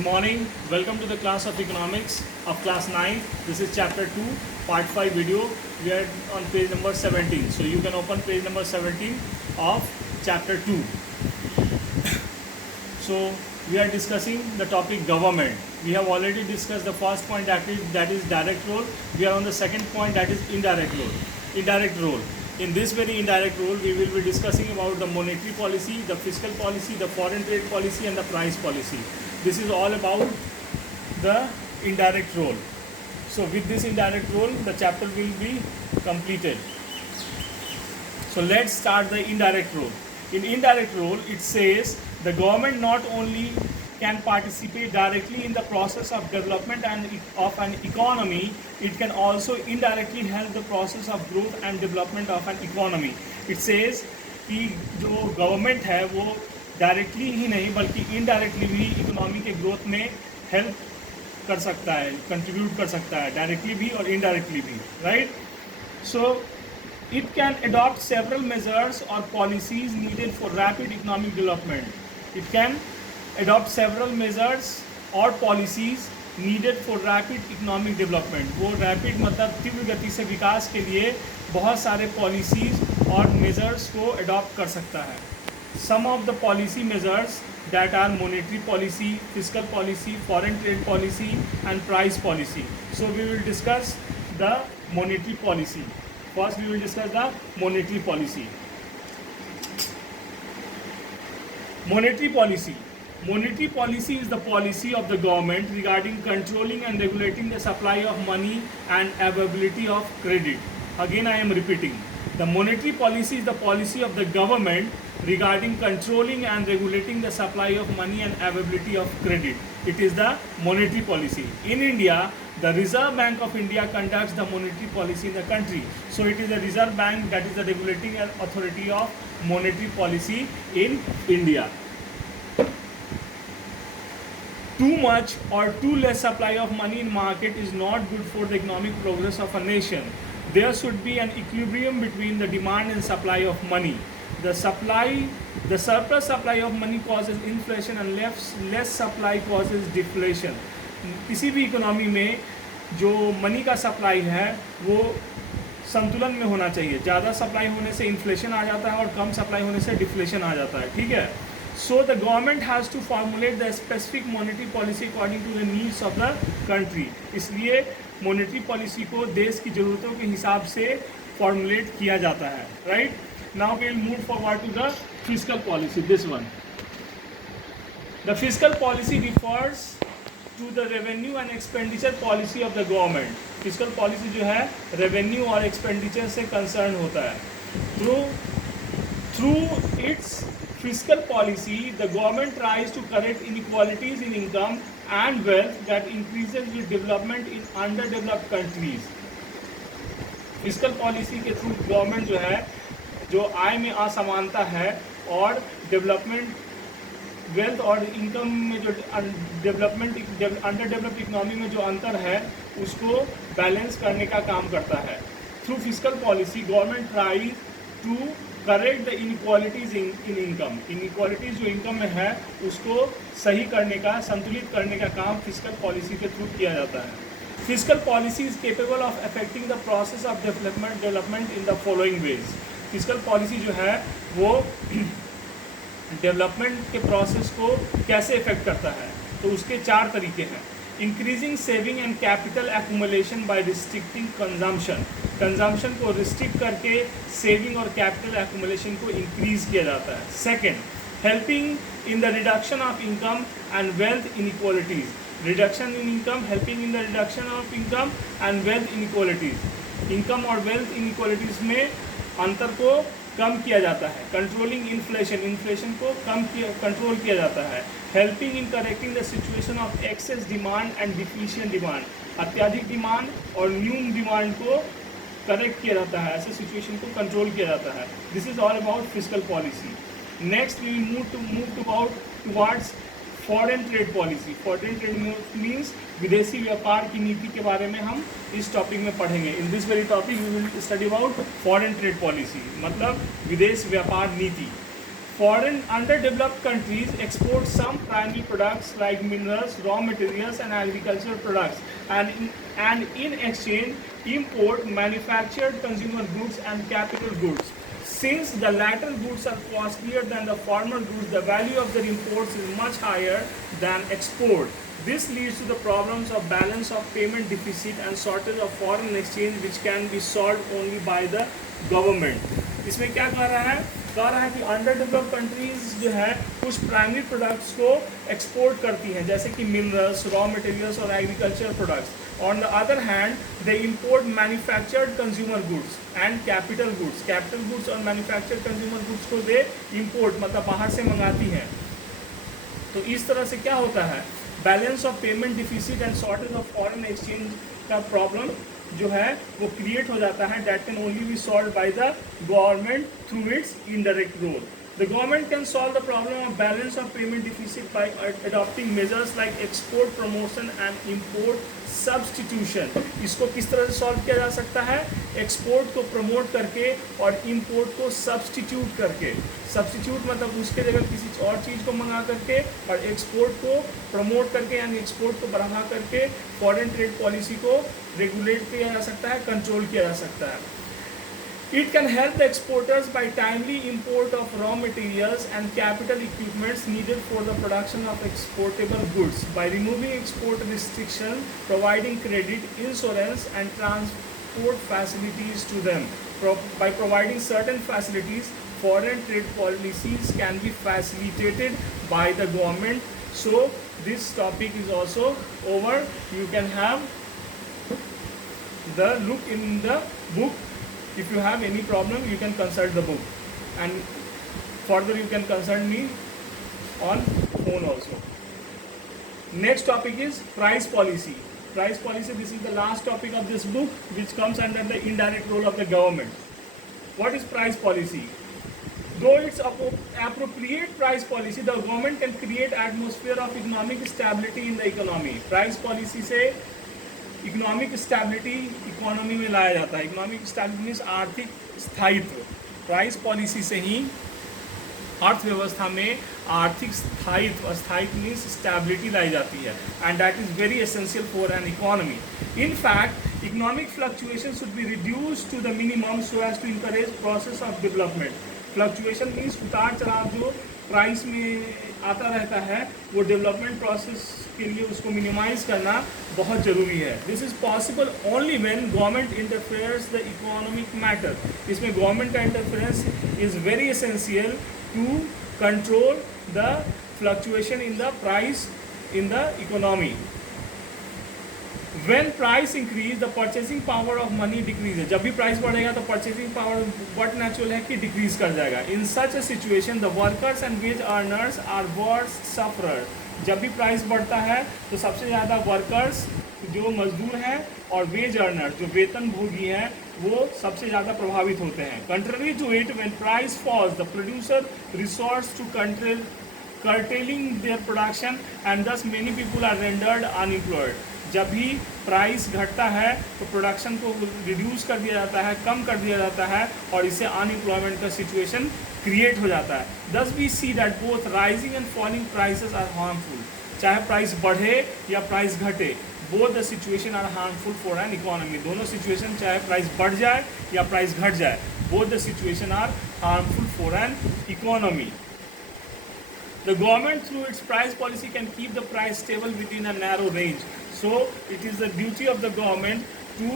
Good morning. Welcome to the class of economics of class 9. This is chapter 2, part 5 video. We are on page number 17. So you can open page number 17 of chapter 2. So we are discussing the topic government. We have already discussed the first point that is direct role. We are on the second point, that is indirect role. In this very indirect role, we will be discussing about the monetary policy, the fiscal policy, the foreign trade policy and the price policy. This is all about the indirect role. So with this indirect role, the chapter will be completed. So let's start the indirect role. In indirect role, it says the government not only can participate directly in the process of development and of an economy, it can also indirectly help the process of growth and development of an economy. It says कि जो government है वो directly ही नहीं बल्कि indirectly भी economy के growth में help कर सकता है, कंट्रीब्यूट कर सकता है, डायरेक्टली भी और इनडायरेक्टली भी, right. So it can adopt several measures or policies needed for rapid economic development. It can adopt several measures or policies needed for rapid economic development. वो rapid मतलब तीव्र गति से विकास के लिए बहुत सारे policies और measures को adopt कर सकता है. Some of the policy measures that are monetary policy, fiscal policy, foreign trade policy and price policy. So we will discuss the monetary policy. First we will discuss the monetary policy. Monetary policy. Monetary policy is the policy of the government regarding controlling and regulating the supply of money and availability of credit. Again I am repeating. The monetary policy is the policy of the government regarding controlling and regulating the supply of money and availability of credit. It is the monetary policy. In India, the Reserve Bank of India conducts the monetary policy in the country. So it is the Reserve Bank that is the regulating authority of monetary policy in India. Too much or too less supply of money in market is not good for the economic progress of a nation. There should be an equilibrium between the demand and supply of money. The surplus supply of money causes inflation and less supply causes deflation. किसी भी economy में जो money का supply है वो संतुलन में होना चाहिए. ज़्यादा सप्लाई होने से इन्फ्लेशन आ जाता है और कम सप्लाई होने से डिफ्लेशन आ जाता है, ठीक है. So the government has to formulate the specific monetary policy according to the needs of the country. इसलिए मॉनेटरी पॉलिसी को देश की ज़रूरतों के हिसाब से फॉर्मुलेट किया जाता है, right. Now we will move forward to the fiscal policy. This one, the fiscal policy refers to the revenue and expenditure policy of the government. Fiscal policy जो है रेवेन्यू और एक्सपेंडिचर से कंसर्न होता है. Through its fiscal policy, the government tries to correct inequalities in income and wealth that increases with development in underdeveloped countries. Fiscal policy के through government जो है जो आय में असमानता है और डेवलपमेंट वेल्थ और इनकम में जो अंडरडेवलप्ड इकोनॉमी में जो अंतर है उसको बैलेंस करने का काम करता है. Through fiscal policy government try to correct the inequalities in income. Inequalities जो इनकम में है उसको सही करने का, संतुलित करने का काम फिस्कल पॉलिसी के थ्रू किया जाता है. Fiscal policy is capable of affecting the process of development in the following veg. Fiscal policy जो है वो डेवलपमेंट के प्रोसेस को कैसे इफेक्ट करता है, तो उसके 4 तरीके हैं. Increasing saving and capital accumulation by restricting consumption. Consumption को रिस्ट्रिक्ट करके सेविंग और कैपिटल एक्यूमुलेशन को इंक्रीज किया जाता है. Second, helping in the reduction of income and wealth inequalities. Reduction in income, helping in the reduction of income and wealth inequalities. Income और wealth inequalities में अंतर को कम किया जाता है. कंट्रोलिंग इन्फ्लेशन, इन्फ्लेशन को कंट्रोल किया जाता है. Helping in correcting the situation of excess demand and deficient demand. अत्याधिक डिमांड और न्यून डिमांड को करेक्ट किया जाता है, ऐसे सिचुएशन को कंट्रोल किया जाता है. This is all about fiscal policy. Next we move towards foreign trade policy. Foreign trade means विदेशी व्यापार की नीति के बारे में हम इस टॉपिक में पढ़ेंगे. In this very topic we will study about foreign trade policy, मतलब विदेश व्यापार नीति. Foreign underdeveloped countries export some primary products like minerals, raw materials, and agricultural products, and in exchange import manufactured consumer goods and capital goods. Since the latter goods are costlier than the former goods, the value of their imports is much higher than export. This leads to the problems of balance of payment deficit and shortage of foreign exchange, which can be solved only by the government. इसमें क्या कह रहा है कि under developed countries जो है कुछ primary products को एक्सपोर्ट करती हैं, जैसे कि मिनरल्स, रॉ मटेरियल्स और agriculture products. On the other hand they import manufactured consumer goods and capital goods और मैन्युफैक्चर्ड कंज्यूमर गुड्स को दे इंपोर्ट मतलब बाहर से मंगाती हैं। तो इस तरह से क्या होता है, balance of payment deficit and shortage of foreign exchange का प्रॉब्लम जो है वो क्रिएट हो जाता है। That can only be solve by the government through its indirect role. The government can solve the problem of balance of payment deficit by adopting measures like export promotion and import substitution. इसको किस तरह से solve किया जा सकता है, export को promote करके और इंपोर्ट को सब्सटीट्यूट करके। सब्सटीट्यूट मतलब उसके जगह किसी और चीज़ को मंगा करके, और एक्सपोर्ट को प्रमोट करके यानी एक्सपोर्ट को बढ़ा करके फॉरेन ट्रेड पॉलिसी को रेगुलेट किया जा सकता है, कंट्रोल किया जा सकता है। It can help the exporters by timely import of raw materials and capital equipments needed for the production of exportable goods, by removing export restrictions, providing credit, insurance and transport facilities to them. By providing certain facilities, foreign trade policies can be facilitated by the government. So this topic is also over. You can have the look in the book. If you have any problem, you can consult the book, and further you can consult me on phone also. Next topic is price policy. Price policy, this is the last topic of this book, which comes under the indirect role of the government. What is price policy? Though it's appropriate price policy, the government can create atmosphere of economic stability in the economy. Price policy से economic stability economy में लाया जाता है। Economic stability means आर्थिक स्थायित्व। Price policy से ही अर्थव्यवस्था में आर्थिक स्थायित्व मीन्स स्टेबिलिटी लाई जाती है, and that is very essential for an economy. In fact economic fluctuation should be reduce to the minimum so as to encourage process of development. Fluctuation means उतार चढ़ाव जो प्राइस में आता रहता है, वो डेवलपमेंट प्रोसेस के लिए उसको मिनिमाइज करना बहुत ज़रूरी है। This is possible only when government interferes the economic matter. इसमें गवर्नमेंट का interference is very essential to control the fluctuation in the price in the economy. When price increase, the purchasing power of money decreases. जब भी price बढ़ेगा तो purchasing power what natural है कि decrease कर जाएगा। In such a situation, the workers and wage earners are worst sufferers. जब भी प्राइस बढ़ता है तो सबसे ज़्यादा वर्कर्स जो मजदूर हैं और वेज अर्नर्स जो वेतन भोगी हैं वो सबसे ज़्यादा प्रभावित होते हैं। Contrary to it, when price falls, the producer resorts to curtailing their production and thus many people are rendered unemployed. जब भी प्राइस घटता है तो प्रोडक्शन को रिड्यूस कर दिया जाता है, कम कर दिया जाता है, और इससे अनएम्प्लॉयमेंट का सिचुएशन क्रिएट हो जाता है। Thus we see that both rising and falling prices are harmful. चाहे प्राइस बढ़े या प्राइस घटे, both the situation are harmful for an economy. दोनों सिचुएशन, चाहे प्राइस बढ़ जाए या प्राइस घट जाए, both the situation are harmful for an economy. The government through its price policy can keep the price stable within a narrow range. So it is the duty of the government to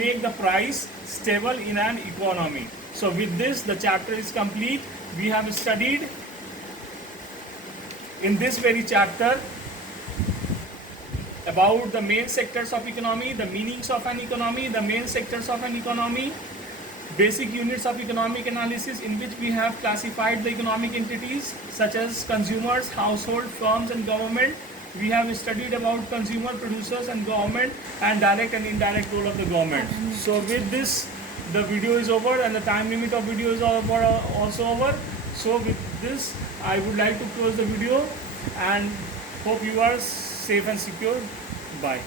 make the price stable in an economy. So with this, the chapter is complete. We have studied in this very chapter about the main sectors of economy, the meanings of an economy, the main sectors of an economy, basic units of economic analysis in which we have classified the economic entities such as consumers, household, firms and government. We have studied about consumer, producers and government, and direct and indirect role of the government. So with this, the video is over and the time limit of video is also over. So with this, I would like to close the video and hope you are safe and secure. Bye.